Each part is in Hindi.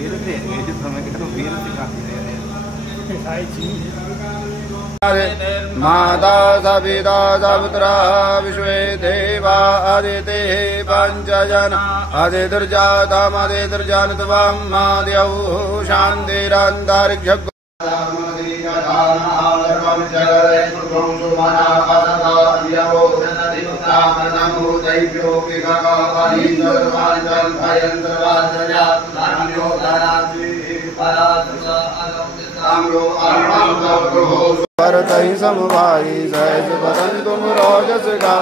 वीर थे मेरे समय के तो वीर से काफी माता सविता सपुत्रा विश्वे देवा आदिते पंचजन आदिर्जातमदिर्जान त्वं माद्यौ शान्तिरन्तरिक्ष परतहि समवायि सहज वदन्तुं रोजसगा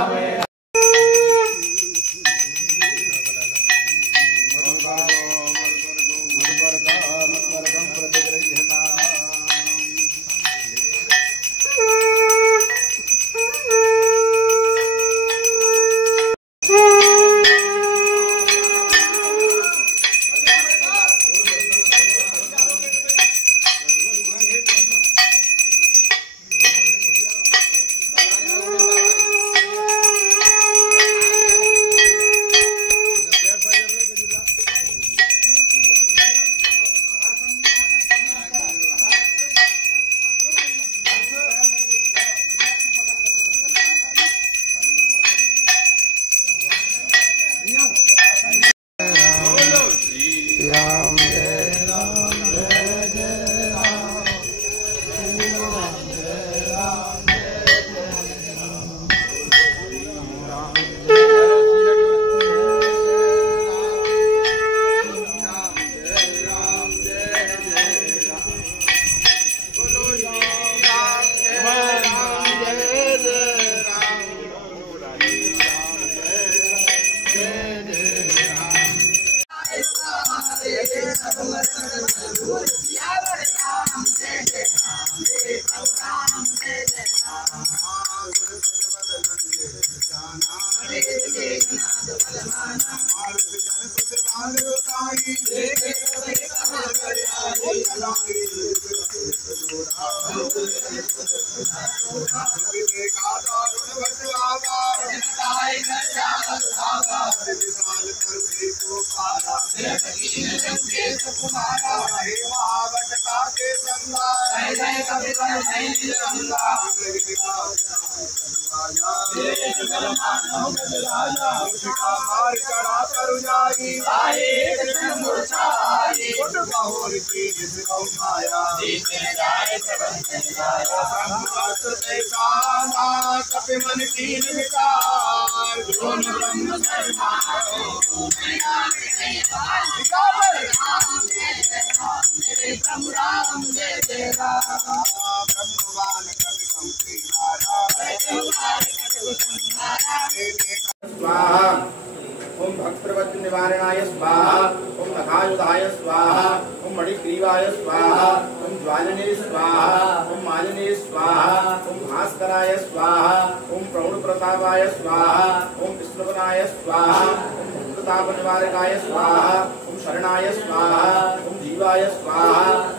ओम भक्त निवारणाय स्वाहा, ओम नखायुधाय स्वाहा, ओम मणिग्रीवाय स्वाहा, ओम ज्वालिने स्वाहा, ओम मालिने स्वाहा, ओम भास्कराय स्वाहा, ओम प्रौढ़ प्रतापाय स्वाहा, ओम विष्णुवनाय स्वाहा, ओम प्रताप निवारकाय स्वाहा, ओम शरणाय स्वाहा, ओम जीवाय स्वाहा,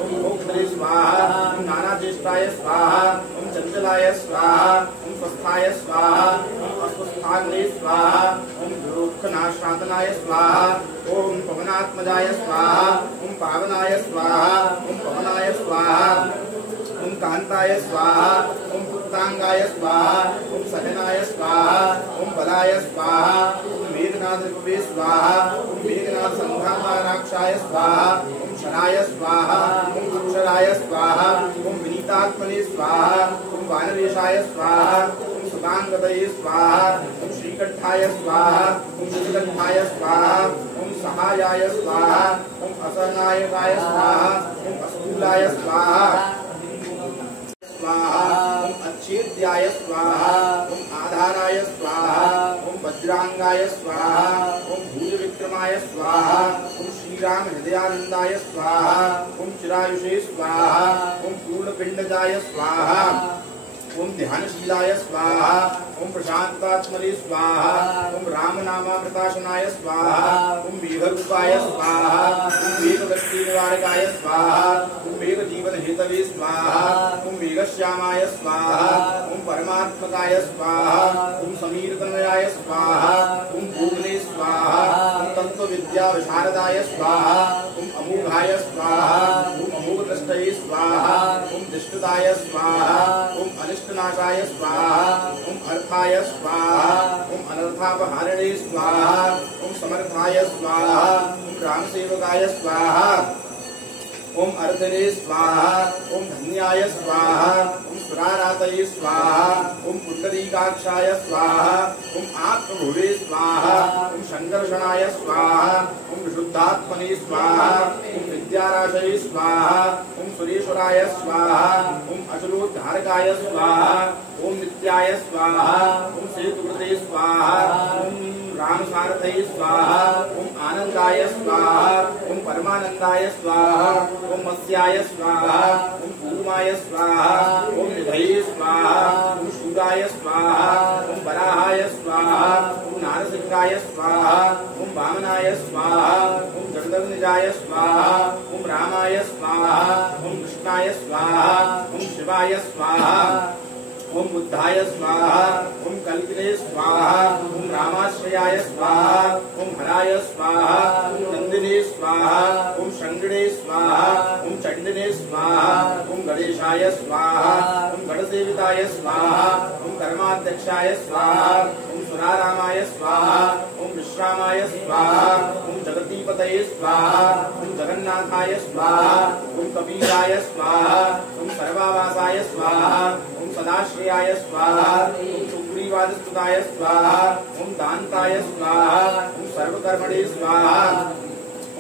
ओम मोक्षदे स्वाहा, ओम नानाचेष्टाय स्वाहा, ओम चंचलाय स्वाहा, ओम स्वस्थाय स्वाहा, ओम अस्वस्थाग्ने स्वाहा, ओम दुःखनाशान्तनाय स्वाहा, ओम पवनात्मजाय स्वाहा, ओम पावनाय स्वाहा, ओम पवनाय स्वाहा, ओम कांताय स्वाहा, ओम पुत्रांगाय स्वाहा, ओम सजनाय स्वाहा, ओम बलाय स्वाहा, ओम मेघनाथ रिपुवे स्वाहा, ओम मेघनाथ संघाताराक्षाय स्वाहा, ओम शराय स्वाहा, ओम अक्षराय स्वाहा, ओम विनीतात्मने स्वाहा, ओम वानरेशाय स्वाहा, ओम सुगांगदये स्वाहा, ओम श्रीकंठाय स्वाहा, ओम श्रीकंठाय स्वाहा, ओम सहायाय स्वाहा, ओम असनायकाय स्वाहा, ओम अस्तूलाय स्वाहा स्वाहा, ओम अच्छेद्याय स्वाहा, ओम आधाराय स्वाहा, ओम वज्रांगाय स्वाहा, ओम भूज विक्रमाय स्वाहा, ओम श्रीराम हृदयानंदाय स्वाहा, ओम चिरायुषे स्वाहा, ओम पूर्णपिंडजाय स्वाहा, ओम ध्यानशीलाय स्वाहा, ओम प्रशांतात्मने स्वाहा, ओम रामनामामृताशनाय स्वाहा, ओम मेघरूपाय स्वाहा, ओम मेघवृष्टि निवारकाय स्वाहा, ओम मेघ जीवन हेतवे स्वाहा, ओम मेघश्यामाय स्वाहा, ओम परमात्मकाय स्वाहा, ओम समीरतनयाय स्वाहा, ओम भूमने स्वाहा, ओम तंतु विद्या विशारदाय स्वाहा ओम अमोघाय स्वाहा ओम अमोघदृष्टये स्वाहा ओम दिष्टुताय स्वाहा ओम अनिष्टनाशाय स्वाहा ओम अर्थाय स्वाहा ओम अनर्थापहारिणे स्वाहा ओम समर्थाय स्वाहा ओम रामसेवकाय स्वाहा ओम अर्धने स्वाहा ओम धन्याय स्वाहा ओम सुरारातये स्वाहा ओम पुंडरीकाक्षाय स्वाहा ओम आत्मभुवे स्वाहा ओम संकर्षणाय स्वाहा ओम विशुद्धात्मने स्वाहा ओम विद्याराशये स्वाहा ओम सुरेश्वराय स्वाहा ओम अचलोद्धारकाय स्वाहा ओम नित्याय स्वाहा ओम सेतुकृते स्वाहा ओम रामसारथये स्वाहा ओम आनंदाय स्वाहा ओम परमानंदाय स्वाहा ओम मत्स्याय स्वाहा ओम कूर्माय स्वाहा ओम निधये स्वाहा ओम शूराय स्वाहा ओम वराहाय स्वाहा ओम नारसिंहाय स्वाहा ओम वामनाय स्वाहा ओम जगदग्निजाय स्वाहा ओम रामाय स्वाहा ओम कृष्णाय स्वाहा ओम शिवाय स्वाहा ओम बुद्धाय स्वाहा ओम कल्पिने स्वाहा ओम रामाश्रयाय स्वाहा ओम हराय स्वाहा ओम नंदिने स्वाहा ओम शंगिणे स्वाहा ओम चंडिने स्वाहा ओम गणेशाय स्वाहा ओम गणसेविताय स्वाहा ओम कर्माध्यक्षाय स्वाहा ओम सुरारामाय स्वाहा ओम विश्रामाय स्वाहा ओम जगदीपतये स्वाहा ओम जगन्नाथाय स्वाहा ओम कबीराय स्वाहा ओम सर्वावासाय स्वाहा ओम सदाश्रयाय स्वाहा ओम सुग्रीवादिस्तुताय स्वाहा ओम दान्ताय स्वाहा ओम सर्वकर्मणे स्वाहा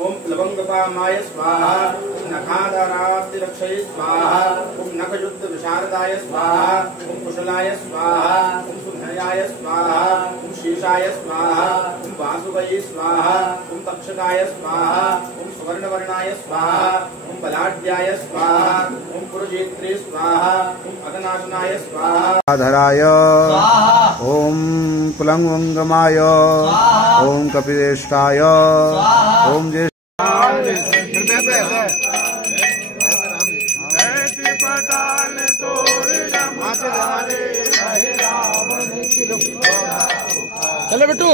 ओम प्लवंगपामाय स्वाहा ओम नखाधराब्धिरक्षये स्वाहा ओम नखयुद्ध विशारदाय स्वाहा ओम कुशलाय स्वाहा ओम सुधनयाय स्वाहा ओम शेषाय स्वाहा ओम वासुवये स्वाहा ओम तक्षकाय स्वाहा ओम सुवर्णवर्णाय स्वाहा ओम बलाढ्याय स्वाहा ओम पुरुजेत्रे स्वाहा ओम अगनाशनाय स्वाहा धराय ओम कुलंगमाय ओम कपिलेष्टाय ओम जय चलो बिट्टू।